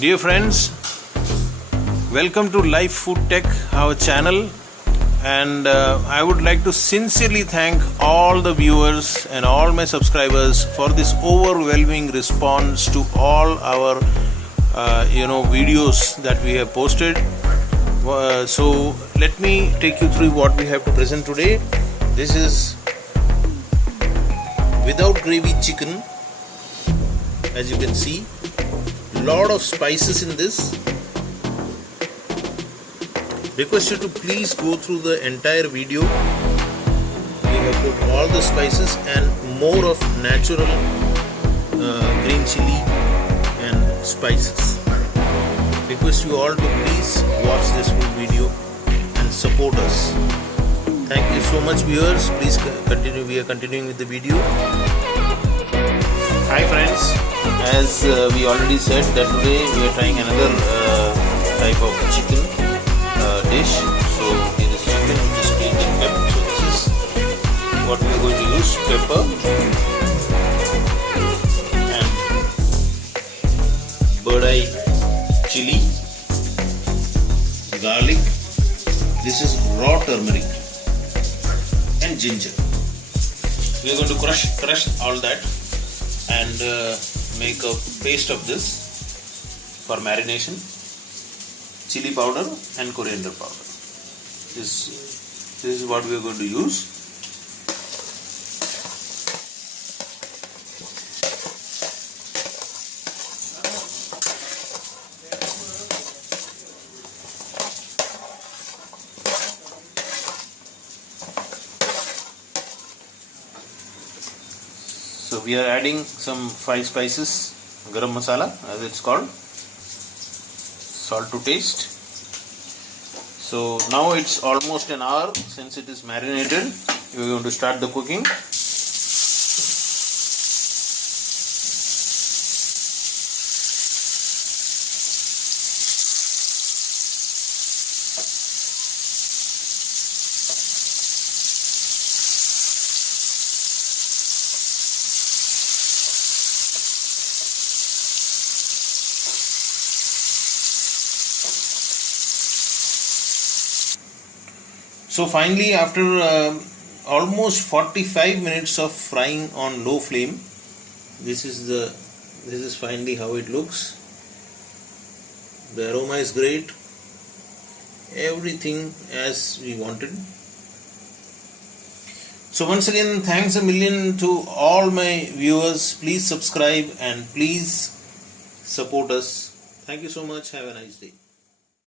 Dear friends, welcome to Life Food Tech, our channel, and I would like to sincerely thank all the viewers and all my subscribers for this overwhelming response to all our videos that we have posted. So let me take you through what we have to present today. This is without gravy chicken. As you can see, lot of spices in this. Request you to please go through the entire video. We have put all the spices and more of natural green chili and spices. Request you all to please watch this full video and support us. Thank you so much, viewers. Please continue. We are continuing with the video. Hi friends, as we already said that today we are trying another type of chicken dish. So here is chicken which is cleaned and kept. So this is what we are going to use: pepper and bird eye chili, garlic. This is raw turmeric and ginger. We are going to crush all that and make a paste of this for marination. Chili powder and coriander powder. This is what we are going to use. So we are adding some 5 spices, garam masala as it's called, salt to taste. So now it's almost an hour since it is marinated. We are going to start the cooking. So finally, after almost 45 minutes of frying on low flame, this is finally how it looks. The aroma is great. Everything as we wanted. So once again, thanks a million to all my viewers. Please subscribe and please support us. Thank you so much. Have a nice day.